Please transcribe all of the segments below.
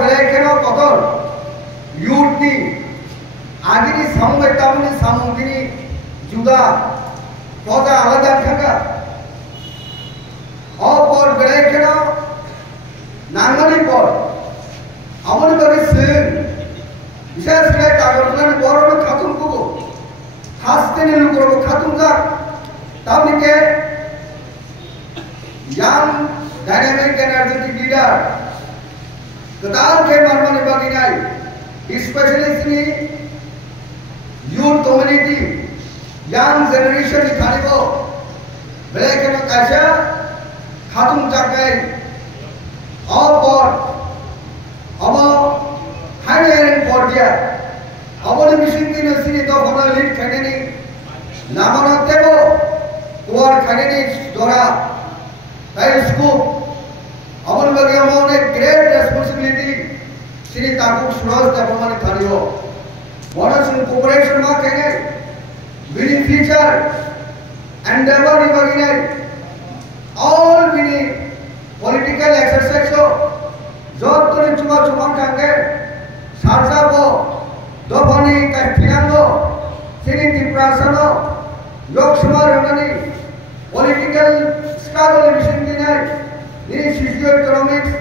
berekeno kotor youth ni agini sambai tamuni samungini juda koda alada thanga opor berekeno nangani por amoni bagi sen বিশেষ করে কাগজগুলো বড় বড় খাতুন করবো খাসতে নিলু করবো খাতুন যা তাহলে ইয়াং ডাইনামিক এনার্জেটিক লিডার কতাল के मारमाने बाकी नहीं स्पेशली इसमें यूथ कम्युनिटी यंग जनरेशन दिखाने को बड़े के ना कैसा खातुन जाके और अब हाइरिंग पॉट दिया अब ने मिशन की नसीब तो अपना लीड करने नहीं नामनाते वो कुआर करने नहीं दोरा ताई उसको अपन बगे हमने ग्रेट रेस्पॉन्सिबिलिटी श्री ताकुक सुनास तपमाने थानियो बॉर्डर्स इन कोऑपरेशन मां कहेंगे विनिंग फ्यूचर एंडेवर निभागिने ऑल विनी पॉलिटिकल एक्सरसाइज हो जो तो ने चुमा खाएंगे सारसा को दोपनी का फिनांगो श्री तिप्रासनो लोकसभा रंगनी पॉलिटिकल स्कालर मिशन की नहीं ini socio-economics,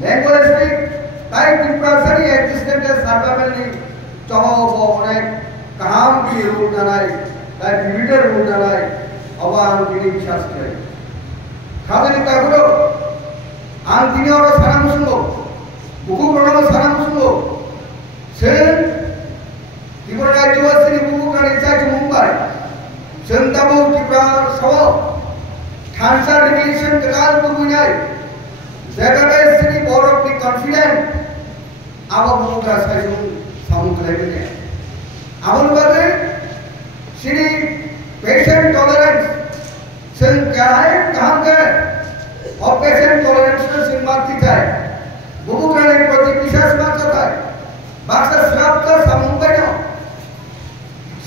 linguistic, type impression existent as survival ni coba orang kaham ki rule danai, type leader rule danai, awam kini bisa sekali. Kalau ni tak betul, antinya orang sarang musuh, buku bernama sarang musuh, sen, tiba raja sini buku kan insya Mumbai, sen tahu tiba sawo. Cancer regulation कतार तो बुझाए ज़्यादा इसलिए बहुत अपनी confident आवाज़ बहुत रास्ता जो सामूहिक लेवल है आवाज़ बारे श्री patient tolerance सिंह क्या है कहाँ का और patient tolerance में सिंह मार्ती का है बुबु करने प्रति विशेष बात होता है बाक्सा श्राप का सामूहिक है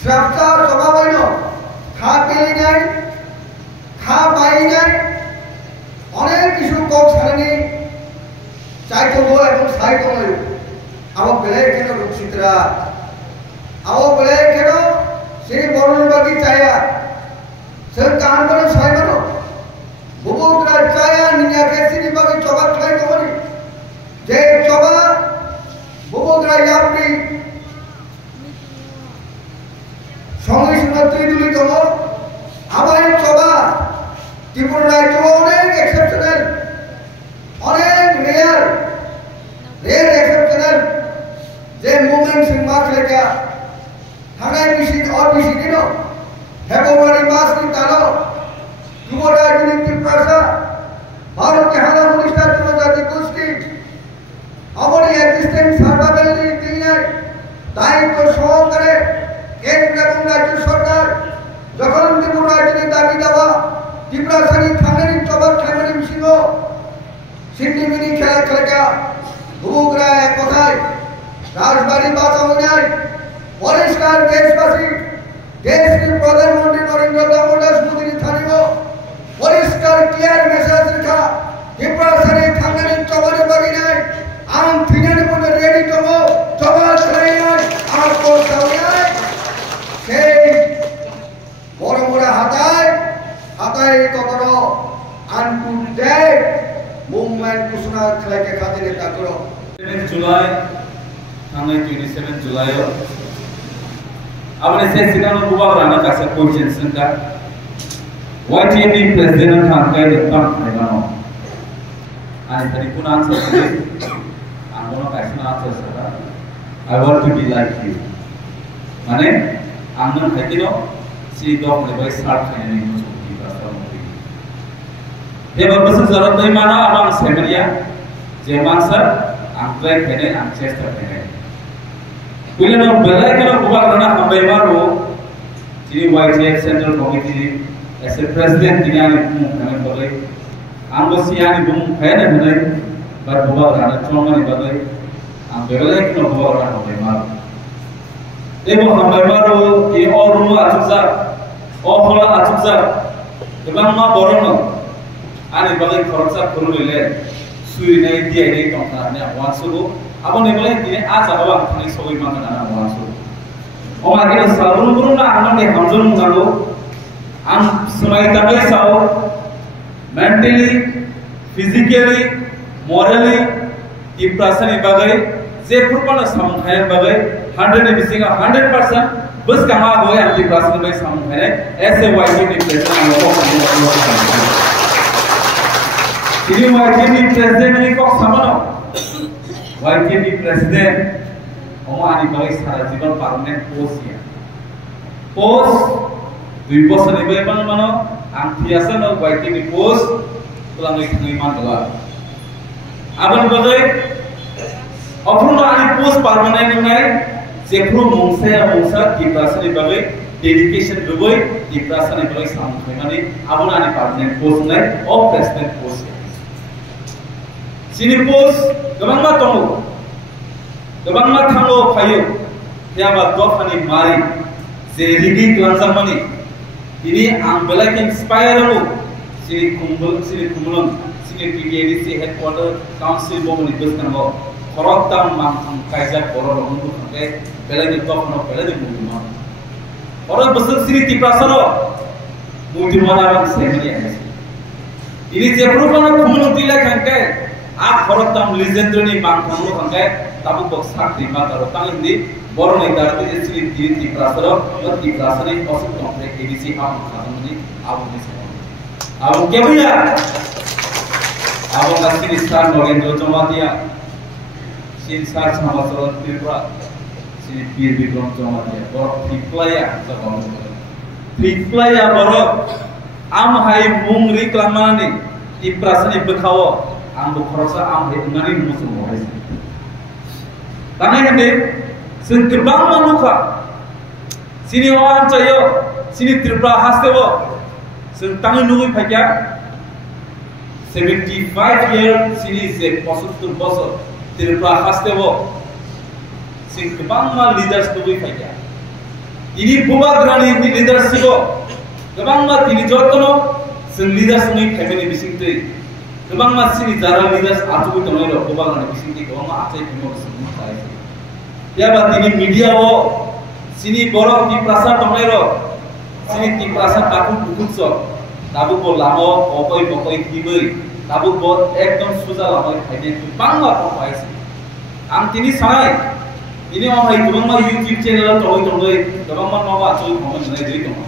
श्राप का स्वभाव है खा पी नहीं खा पाई नहीं अनेक किसी को सारनी चाहे तो वो है वो साई तो नहीं अब पहले के ना रुचित्रा अब पहले के ना श्री बोलने बाकी चाहे सर कान पर साई बनो वो क्या चाहे निन्या कैसी नहीं बाकी चौबा खाई तो बनी जे चौबा वो क्या यापी संगीत मंत्री दूरी तो वो हमारे चौबा त्रिपुरा राज्य में अनेक एक्सेप्शनल, अनेक रेयर एक्सेप्शनल, जे मूवमेंट्स इन मार्च लेके हमें किसी और किसी नहीं नो, है वो बड़ी मास नहीं तालो, त्रिपुरा राज्य में त्रिपुरा भारत के हालात मुनिष्ठा त्रिपुरा राज्य कुश्ती, हमारी एक्सिस्टेंस सर्वाइवल नहीं तीन है, दायित्व शो करे, केंद्र राज्य सरकार, जखन त्रिपुरा राज्य ने दाबी दावा त्रिपुरा सनी थांगनी चौबा खामनी मिशिंगो सिंधी मिनी खेला खेलका भूगरा एक कथाई राजबाड़ी बाता होने परिष्कार देशवासी देश की प्रधानमंत्री नरेंद्र दामोदर मोदी थानी को परिष्कार क्लियर मैसेज लिखा त्रिपुरा सनी थांगनी चौबा ने बागी नहीं आम फिनाने बोले रेडी तो वो चौबा चले नहीं आपको चाहिए के बोरा बोरा हटाए आताई तो करो untoday movement कुसुना खले के खातिर नेता करो 7 जुलाई हमने 27 जुलाई अपने से सिनानो बुबा राना का सब क्वेश्चन संका YTD प्रेसिडेंट खान का निकम नेगानो आणि तरी पुन आन्सर दिले आंदोलन क्वेश्चन आन्सर सका I want to be like you माने आंदोलन हेतिनो सी दो ने भाई स्टार्ट करने नहीं ये बस जरूरत नहीं माना अब हम सेमरिया जेमान सर आंट्रे खेने आंचेस्टर खेने कुछ लोग बेलाय के लोग बुबा करना हम बेमारो जी YTF सेंट्रल कमिटी ऐसे प्रेसिडेंट दिनाने हमें बोले आंगो सियानी बुम खेने बने पर बुबा करना चोंगा नहीं बोले आंग बेलाय के लोग बुबा करना हम बेमारो देखो हम बेमारो ये और रूम आचुजा और फला आचुजा कबंग मां बोरोनो ani bagai khorsa kurulile sui nei dia nei tongka ne wansugo Abang ni boleh ini aja abang ni soal mana nak masuk. Orang kita selalu nak anak ni hamzul mengalu, semai tabai sao, mentally, physically, morally, di perasaan ibagai, seperupa sama kaya ibagai, 100 ni bising 100%. बस कहाँ गए आपकी क्लास में सामने है ऐसे वाइटिंग प्रेसिडेंट लोगों को ini waiting president ini kok sama no waiting president ओमा ani bagi सारा जीवन परमानेंट पोस्ट ya post 2 বছর নিবে মানে আং থিয়াসা no वाइटिंग पोस्ट তুলাঙ্গই থাঙ্গিমান দলা আবার বগে অপূর্ণ ani post permanent নাই जेखुनु मौसा di perasaan ibagai dedication lubai di perasaan ibagai sampai mana abun ani permanent post nai or president post sini post gabang ma tongo gabang ma thango phayo tiaba dofani mari je rigi klansam mani ini ang belai inspire lu sini kumulon sini PDC headquarter council bomani bus kango koroktam mang kaisa koror undu ke belai top no belai mudima orang besar sini tipasaro mudima orang semeni ini je perubahan kumulon tila kangke a koroktam legendary mang kamu kangke tabu box hak lima taro tang ini boron idarati sini tipasaro yo tipasari osuk komplek edisi am khadam ni abu ni abu ke bhaiya abu ngasini star Narendra Jomatia sin sar sama soal Tripura sini pir Bikram Jomatia borok triplaya sebab triplaya borok am hai mungri kelamanani di prasani bekhawo am bukrosa am hedungani musuh mohai tanah ini sin kebang manuka sini orang cayo sini Tripura hastewo sin tangi nungui phakya 75 year sini se 75 বছর Tripura hastewo sing kebangma leaders tubi phakya ini bubagrani leadership kebangma tini jotno sing leaders ni family bising tei kebangma sini jara leaders atubi tonoi ro bubagrani bising tei kebangma achai phimo sing tai ya ba tini media o sini borok di prasa tonoi ro sini ti prasa taku bukutso tabu bo lamo pokoi hibei tabu bo ekdom suja lamo khaide bangla papai ang tini sanai ini orang itu bangma YouTube channel tonoi bangma nawa achoi comment nai dei tomo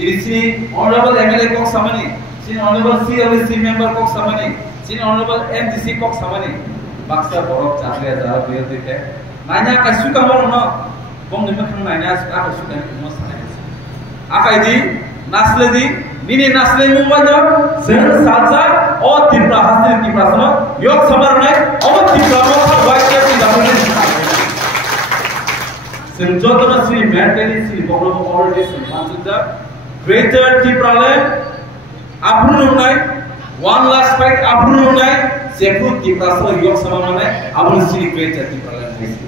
ini sini honorable MLA kok samani sini honorable CLC member kok samani sini honorable MDC kok samani baksa borok chakre jara biar dite nanya kasu kamar no bong nimah khang nanya kasu kan mo sanai akai di nasle di nini nasle mumbaja sen salsa o Tripura hasil Tripura sana yok sabar nai o Tripura mo white di dalam sen jotna sini mentally sini boglo already sen manchuda greater Tripura land apunu nai one last fight apunu nai sepu Tripura sana yok sabar nai apunu sini greater Tripura land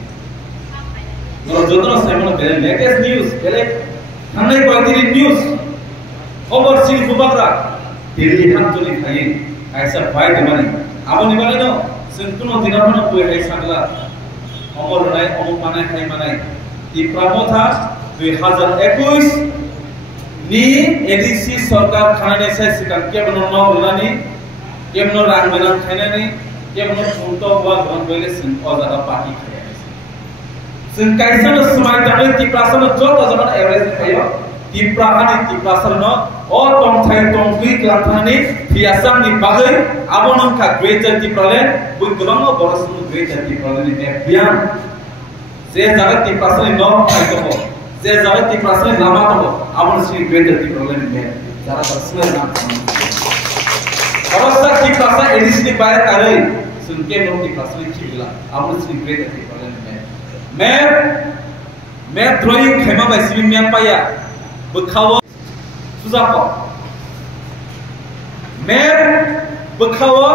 no jotna semana bele latest news bele hanai bagiri news over sini bubagra Delhi hantuli khayin aisa bai demani aboni bale no sentuno dinapana pue hai sagla omor nai omor manai khai manai Tripura motha 2021 ni ADC sarkar khanane sai sikan kebno no ulani kebno rang benan khainani kebno chunto wa gon bele sin ojaga party khai sin kaisa no samai tabe Tripura sana jot zaman average khayo Tripura hani Tripura sana o tong thai tong gui klanthani thiasam ni bagai abonon ka greater Tripura land bui grongo borosunu greater Tripura land ni bian se jagat Tripura sana no thai to se jagat Tripura sana lama to abon si greater Tripura land ni jara personal naam avasta Tripura sana edisi bayar karai sunke no Tripura sana khila abon si greater Tripura land ni मैं drawing khema bai sibi mian paya bekhawo suzako map bekhawo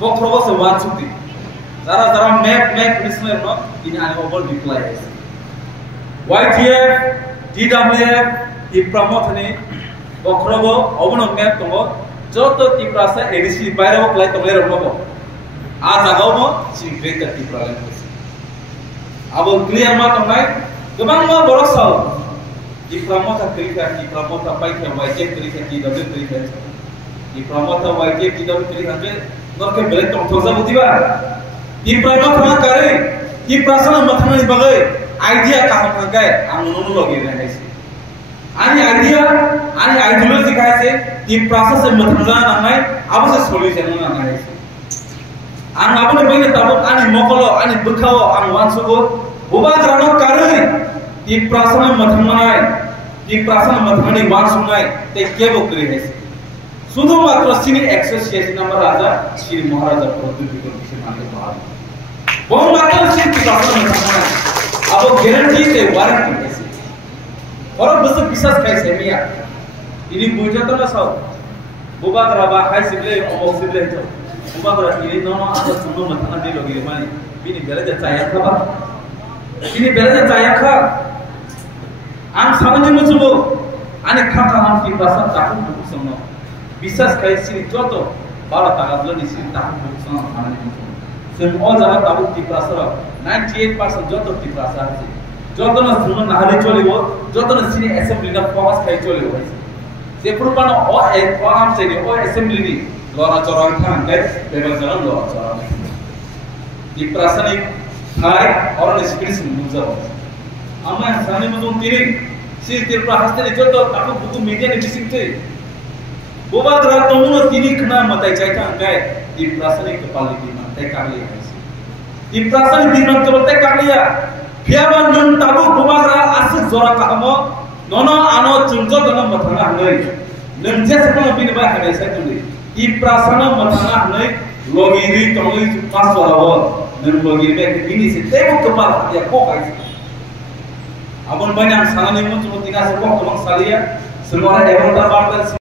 bokrobo se watsuti zara map listener no ini ani over reply YTF TWF di promote ni bokrobo obono map tongo joto Tripura sa edisi bayro klai tongle robo jagao mo sini greater ti problem hoise abo clear ma tongnai gobang ma borok saw di pramota krika di pramota paikha waje krika di dabe krika di pramota waje di dabe krika ke norke bele tong thoza butiba di pramota kare di prasana mathani bagai idea kaham thakai ang nonu logi haise ani idea ani ideology kaise di prasasa mathanga nangai abase solution nangai haise ang abone bine tabuk ani mokolo ani bukhao ang wansugo buba grano kare di prasana mathmanai di prasana mathmani wansungai te kebo kri haise শুধুমাত্র সিনি অ্যাসোসিয়েশন নাম রাজা শ্রী মহারাজা প্রদ্যুৎ কিশোর মানকে পাওয়া বহুমাত্র সিনি প্রাসনা মাথমানাই abo guarantee te warranty kaise orang besar bisas kaise miya ini bujato na saw buba graba hai sible o sible to buba gra ini nono ada suno mathana de logi mani bini belaja chaya khaba ini belaja chaya kha am samane musubo ane khaka ham ki prasad taku bukusono bisas kaise ni joto bala tagadlo ni sin taku bukusono samane musubo sem o jaga tabu ti prasara 98% joto ti prasara ase joto na suno na hali cholibo joto na sini assembly na pawas khai cholibo je purpano o am se ni o assembly ni lora chorang thang kai bebal jalan lora chorang di prasani khai or ni spirit mujab ama sani mudun tiri si tirpa haste ni joto tabu buku media ni bisingte boba dra tomuno tini khna matai chai thang kai di prasani kepali di mantai kali di prasani di man kebalte kaliya Biaban nun tabu bumara asik zora kahamo nono ano chungjo dono mathana hanai nemje sapana bin ba hanai sai tuli I prasana mathana hanai logiri tongi paswarawo nem logiri be bini se tebo kepal ya ko kai abon banyak sanani mun tina se ko salia semua orang